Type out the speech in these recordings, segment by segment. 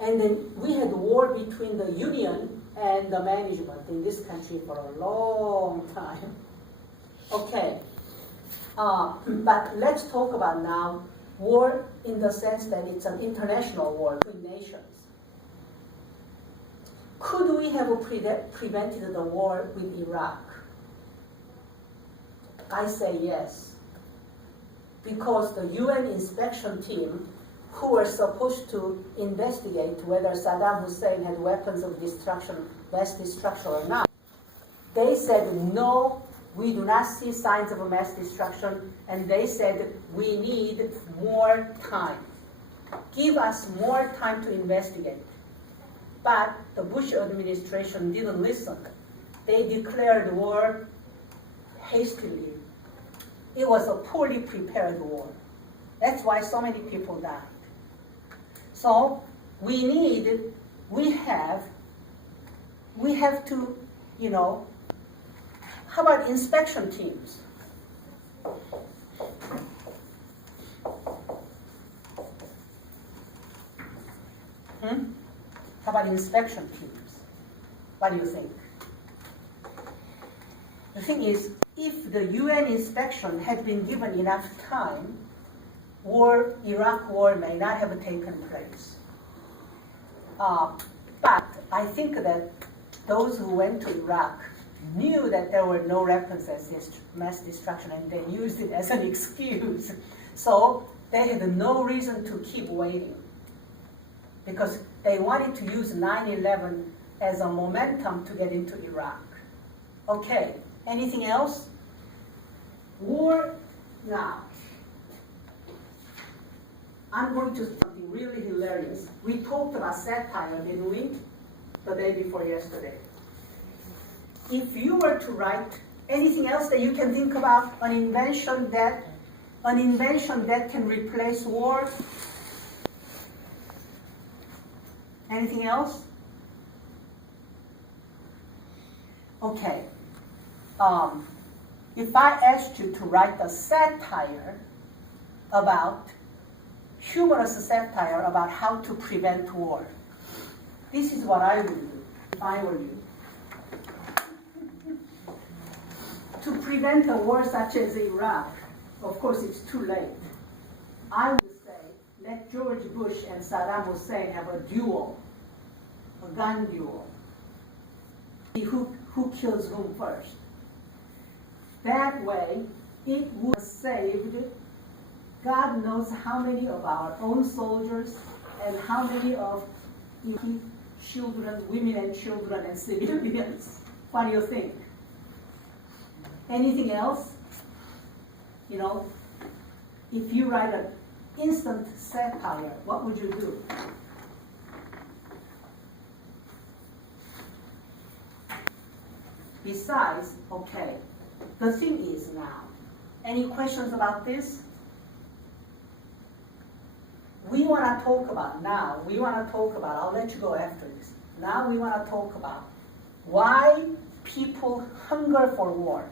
And then we had war between the union and the management in this country for a long time. Okay, but let's talk about now war in the sense that it's an international war between nations. Could we have prevented the war with Iraq? I say yes. Because the UN inspection team, who were supposed to investigate whether Saddam Hussein had weapons of destruction, mass destruction or not, they said, no, we do not see signs of a mass destruction, and they said, we need more time. Give us more time to investigate. But the Bush administration didn't listen. They declared war hastily. It was a poorly prepared war. That's why so many people died. So we have to, how about inspection teams? How about inspection teams? What do you think? The thing is, if the UN inspection had been given enough time, Iraq war may not have taken place. But I think that those who went to Iraq knew that there were no weapons of mass destruction, and they used it as an excuse. So they had no reason to keep waiting, because they wanted to use 9/11 as a momentum to get into Iraq. Okay, anything else? War now. I'm going to do something really hilarious. We talked about satire, didn't we? The day before yesterday. If you were to write anything else that you can think about, an invention that can replace war. Anything else? Okay. If I asked you to write a humorous satire about how to prevent war, this is what I would do if I were you. To prevent a war such as Iraq, of course it's too late. I would say, let George Bush and Saddam Hussein have a duel, a gun duel. See who kills whom first. That way, it would have saved God knows how many of our own soldiers and how many of children, women and children and civilians. What do you think? Anything else? If you write an instant satire, what would you do? Besides, okay, the thing is now, any questions about this? I'll let you go after this. Now we want to talk about why people hunger for war.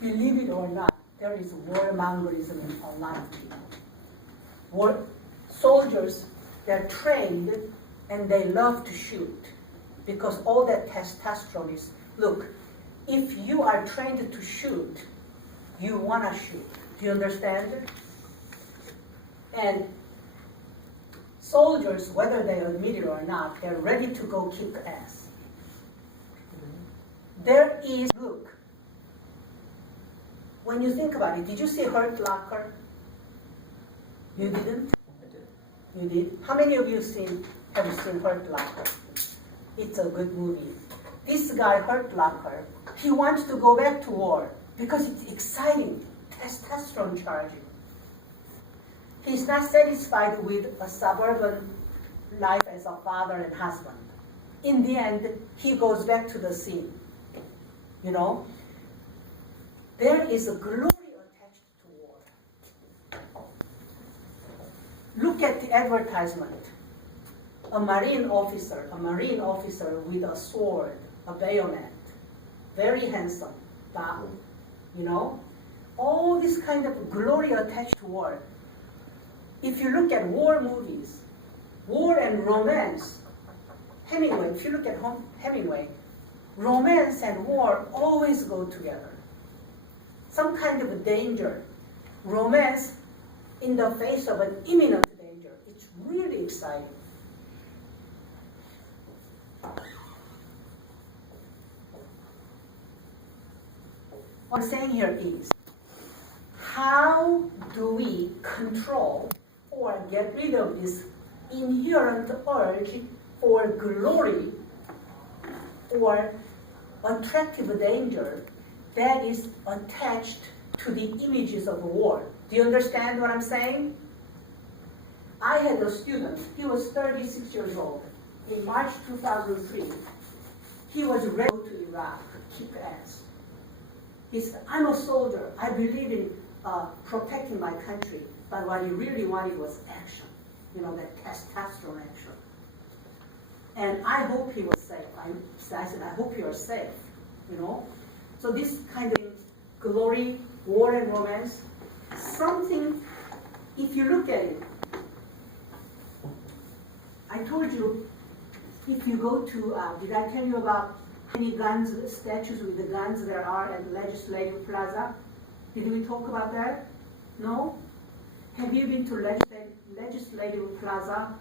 Believe it or not, there is warmongerism in a lot of people. Soldiers, they're trained and they love to shoot because all that testosterone is, look, if you are trained to shoot, you want to shoot. Do you understand? And soldiers, whether they admit it or not, they're ready to go kick ass. Look, when you think about it, did you see Hurt Locker? You didn't? I did. You did? How many of you have seen Hurt Locker? It's a good movie. This guy, Hurt Locker, he wants to go back to war because it's exciting, testosterone charging. He's not satisfied with a suburban life as a father and husband. In the end, he goes back to the scene. There is a glory attached to war. Look at the advertisement. A Marine officer with a sword, a bayonet, very handsome, all this kind of glory attached to war. If you look at war movies, war and romance. Hemingway, if you look at Hemingway, romance and war always go together. Some kind of a danger. Romance in the face of an imminent danger. It's really exciting. What I'm saying here is, how do we control or get rid of this inherent urge for glory or attractive danger that is attached to the images of war? Do you understand what I'm saying? I had a student, he was 36 years old. In March 2003, he was ready to go to Iraq, kick ass. He said, I'm a soldier, I believe in protecting my country, but what he really wanted was action, that testosterone action. And I hope he was safe. I said, I hope you are safe, So this kind of glory, war and romance, something, if you look at it, I told you, if you go to, did I tell you about how many guns, statues with the guns there are at Legislative Plaza? Did we talk about that? No? Have you been to Legislative Plaza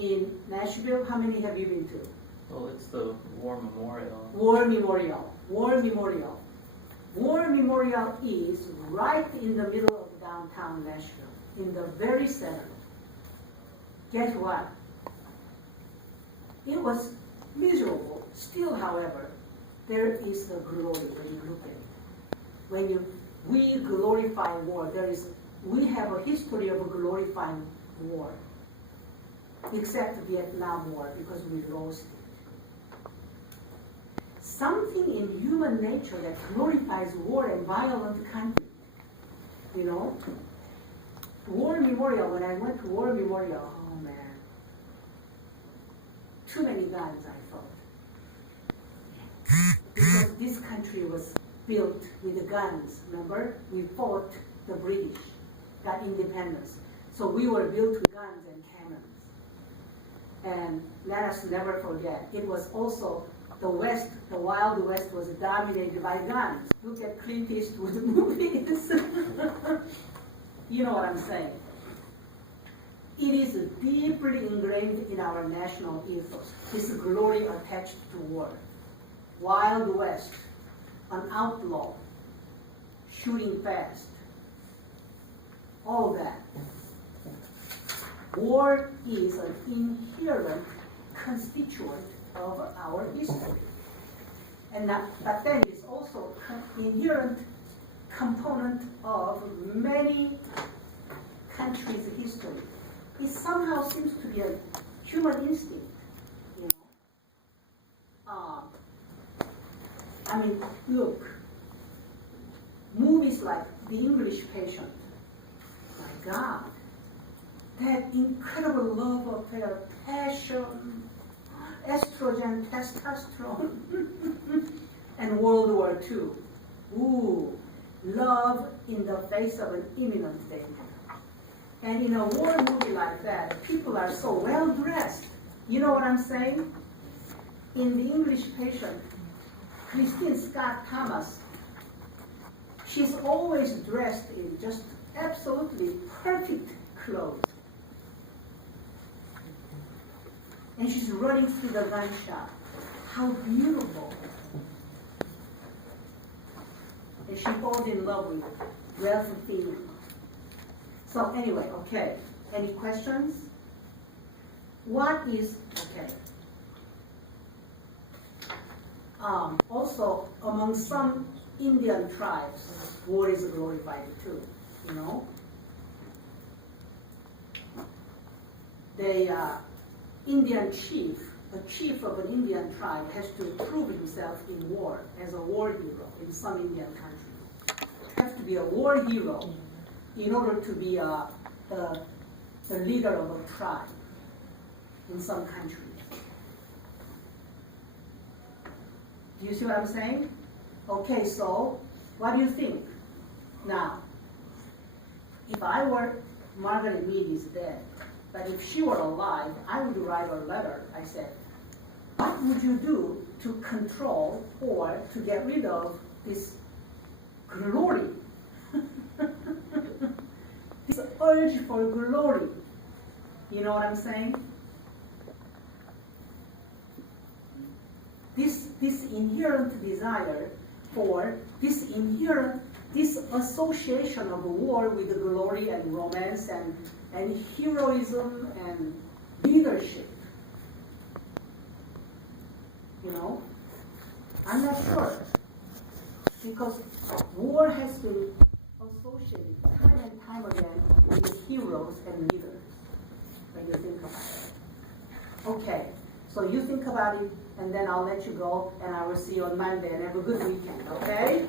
in Nashville? How many have you been to? Well, it's the War Memorial. War Memorial. War Memorial. War Memorial is right in the middle of downtown Nashville, in the very center. Guess what? It was miserable. Still, however, there is the glory when you look at it. When we glorify war, we have a history of glorifying war, except the Vietnam War, because we lost it. Something in human nature that glorifies war and violent conflict. War Memorial, when I went to War Memorial, oh man, too many guns, I thought. Because this country was built with the guns, remember? We fought the British, got independence. So we were built with guns and cannons. And let us never forget, it was also the West, the Wild West was dominated by guns. Look at Clint Eastwood movies. You know what I'm saying. It is deeply ingrained in our national ethos, this glory attached to war. Wild West, an outlaw, shooting fast, all that. War is an inherent constituent of our history. But then it's also an inherent component of many countries' history. It somehow seems to be a human instinct, look, movies like The English Patient, my God, that incredible love affair, passion, estrogen, testosterone, and World War II. Ooh, love in the face of an imminent danger. And in a war movie like that, people are so well dressed. You know what I'm saying? In The English Patient, Christine Scott Thomas, she's always dressed in just absolutely perfect clothes. And she's running through the gun shop. How beautiful. And she falls in love with Ralph Fiennes. So anyway, okay. Any questions? Okay. Also, among some Indian tribes, war is glorified too, The Indian chief, a chief of an Indian tribe, has to prove himself in war as a war hero in some Indian country. You have to be a war hero in order to be the leader of a tribe in some countries. Do you see what I'm saying? Okay, so what do you think? Now, if I were, Margaret Mead is dead, But if she were alive, I would write her a letter. I said, what would you do to control or to get rid of this glory? This urge for glory. You know what I'm saying? This inherent desire for this association of war with the glory and romance and heroism and leadership. You know? I'm not sure. Because war has been associated time and time again with heroes and leaders, when you think about it. Okay, so you think about it, and then I'll let you go, and I will see you on Monday, and have a good weekend, okay?